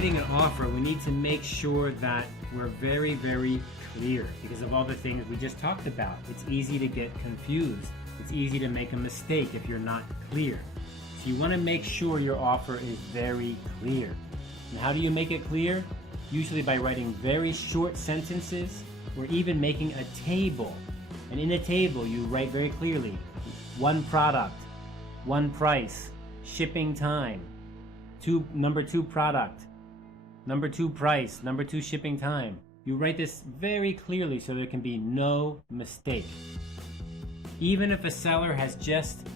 writing an offer, we need to make sure that we're very, very clear because of all the things we just talked about. It's easy to get confused. It's easy to make a mistake if you're not clear. So you want to make sure your offer is very clear. And how do you make it clear? Usually by writing very short sentences or even making a table. And in a table, you write very clearly, one product, one price, shipping time, number two product, number two price, number two shipping time. You write this very clearly so there can be no mistake. Even if a seller has just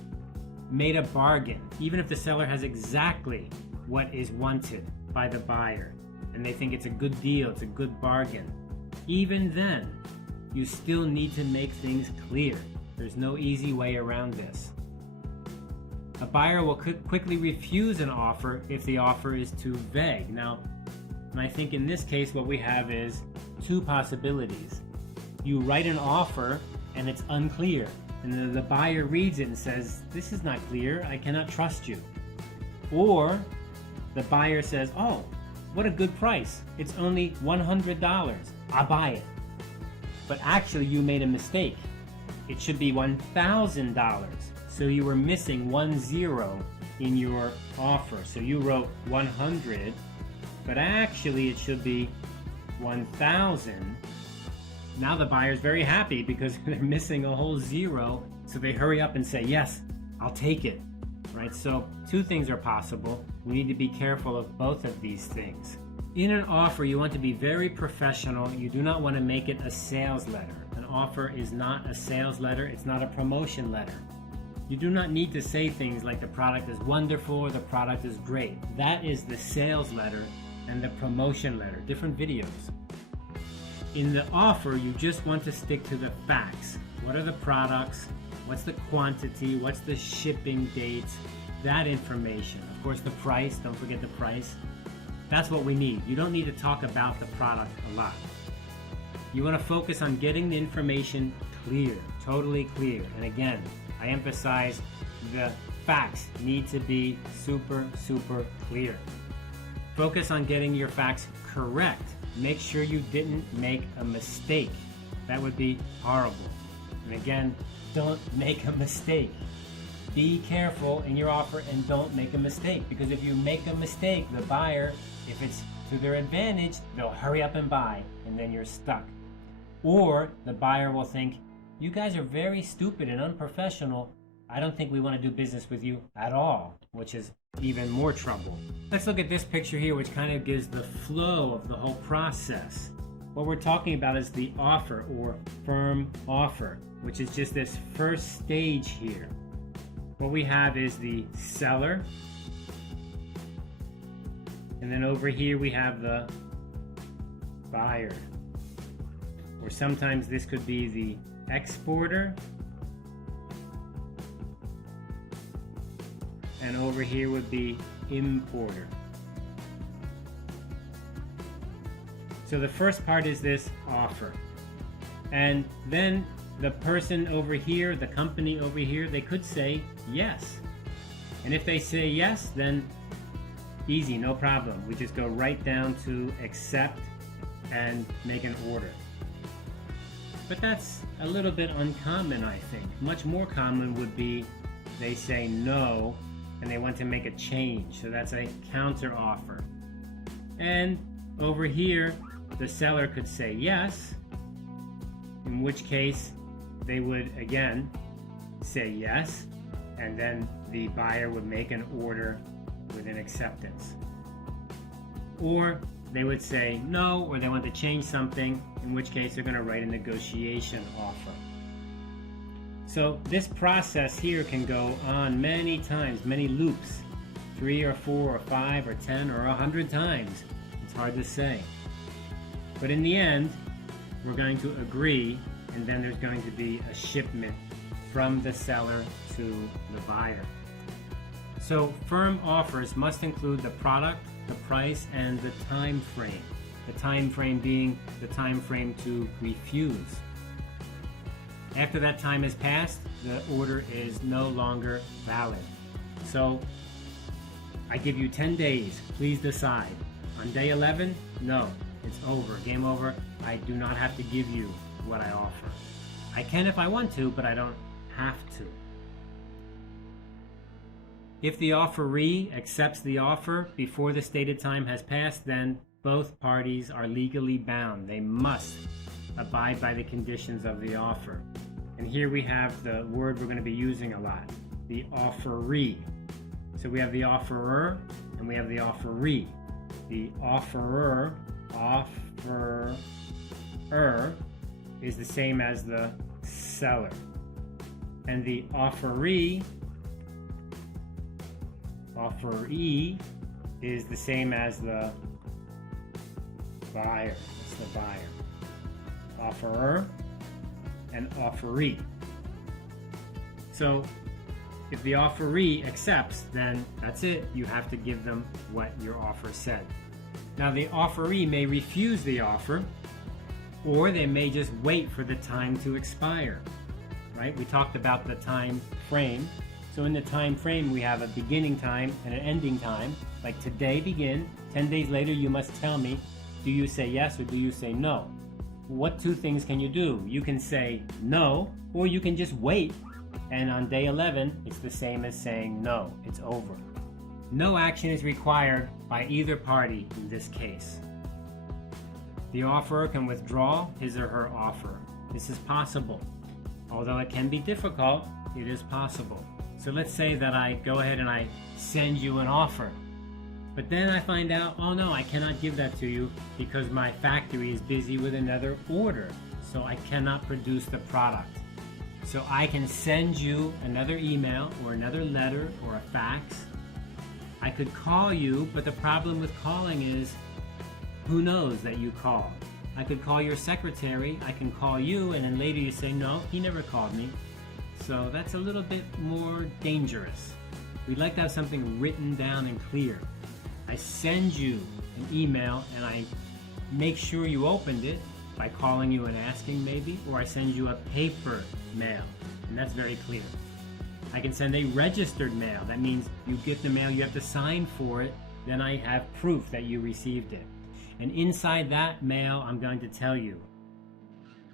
made a bargain, even if the seller has exactly what is wanted by the buyer, and they think it's a good deal, it's a good bargain, even then, you still need to make things clear. There's no easy way around this. A buyer will quickly refuse an offer if the offer is too vague. Now, I think in this case what we have is two possibilities. You write an offer and it's unclear, and the buyer reads it and says, this is not clear, I cannot trust you. Or the buyer says, oh, what a good price, it's only $100, I'll buy it. But actually you made a mistake. It should be $1,000. So you were missing 10 in your offer. So you wrote 100, but actually it should be 1,000. Now the buyer's very happy because they're missing a whole 0. So they hurry up and say, yes, I'll take it. Right? So two things are possible. We need to be careful of both of these things. In an offer, you want to be very professional. You do not want to make it a sales letter. An offer is not a sales letter. It's not a promotion letter. You do not need to say things like the product is wonderful or the product is great. That is the sales letter and the promotion letter, different videos. In the offer, you just want to stick to the facts. What are the products? What's the quantity? What's the shipping date? That information. Of course, the price. Don't forget the price. That's what we need. You don't need to talk about the product a lot. You want to focus on getting the information clear, totally clear. And again, I emphasize the facts need to be super, super clear. Focus on getting your facts correct. Make sure you didn't make a mistake. That would be horrible. And again, don't make a mistake. Be careful in your offer and don't make a mistake. Because if you make a mistake, the buyer, if it's to their advantage, they'll hurry up and buy, and then you're stuck. Or the buyer will think, you guys are very stupid and unprofessional. I don't think we want to do business with you at all, which is even more trouble. Let's look at this picture here, which kind of gives the flow of the whole process. What we're talking about is the offer or firm offer, which is just this first stage here. What we have is the seller, and then over here we have the buyer, or sometimes this could be the exporter, and over here would be importer. So the first part is this offer, and then the person over here, the company over here, they could say yes. And if they say yes, then easy, no problem. We just go right down to accept and make an order. But that's a little bit uncommon, I think. Much more common would be they say no and they want to make a change. So that's a counter offer. And over here, the seller could say yes, in which case they would again say yes, and then the buyer would make an order with an acceptance. Or they would say no, or they want to change something, in which case they're going to write a negotiation offer. So this process here can go on many times, many loops, 3 or 4 or 5 or 10 or 100 times. It's hard to say. But in the end, we're going to agree, and then there's going to be a shipment from the seller to the buyer. So firm offers must include the product, the price, and the time frame. The time frame being the time frame to refuse. After that time has passed, the order is no longer valid. So I give you 10 days, please decide. On day 11, no, it's over, game over. I do not have to give you what I offer. I can if I want to, but I don't have to. If the offeree accepts the offer before the stated time has passed, then both parties are legally bound. They must abide by the conditions of the offer. And here we have the word we're going to be using a lot, the offeree. So we have the offerer and we have the offeree. The offerer is the same as the seller. And the offeree is the same as the buyer. It's the buyer. Offerer and offeree. So if the offeree accepts, then that's it. You have to give them what your offer said. Now the offeree may refuse the offer, or they may just wait for the time to expire. Right? We talked about the time frame. So in the time frame, we have a beginning time and an ending time. Like today begin, 10 days later you must tell me, do you say yes or do you say no? What two things can you do? You can say no, or you can just wait. And on day 11, it's the same as saying no, it's over. No action is required by either party in this case. The offerer can withdraw his or her offer. This is possible. Although it can be difficult, it is possible. So let's say that I go ahead and I send you an offer. But then I find out, oh no, I cannot give that to you because my factory is busy with another order. So I cannot produce the product. So I can send you another email or another letter or a fax. I could call you, but the problem with calling is, who knows that you called? I could call your secretary, I can call you, and then later you say, no, he never called me. So that's a little bit more dangerous. We'd like to have something written down and clear. I send you an email and I make sure you opened it by calling you and asking maybe, or I send you a paper mail, and that's very clear. I can send a registered mail. That means you get the mail, you have to sign for it, then I have proof that you received it. And inside that mail, I'm going to tell you,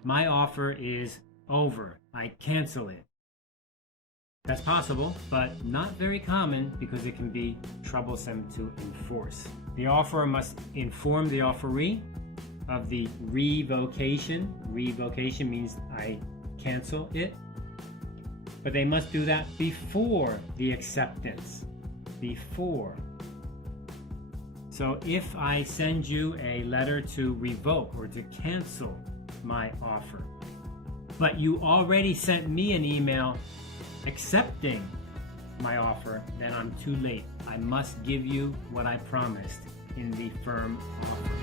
my offer is over. I cancel it. That's possible, but not very common because it can be troublesome to enforce. The offerer must inform the offeree of the revocation. Revocation means I cancel it. But they must do that before the acceptance. Before. So if I send you a letter to revoke or to cancel my offer, but you already sent me an email accepting my offer, then I'm too late. I must give you what I promised in the firm offer.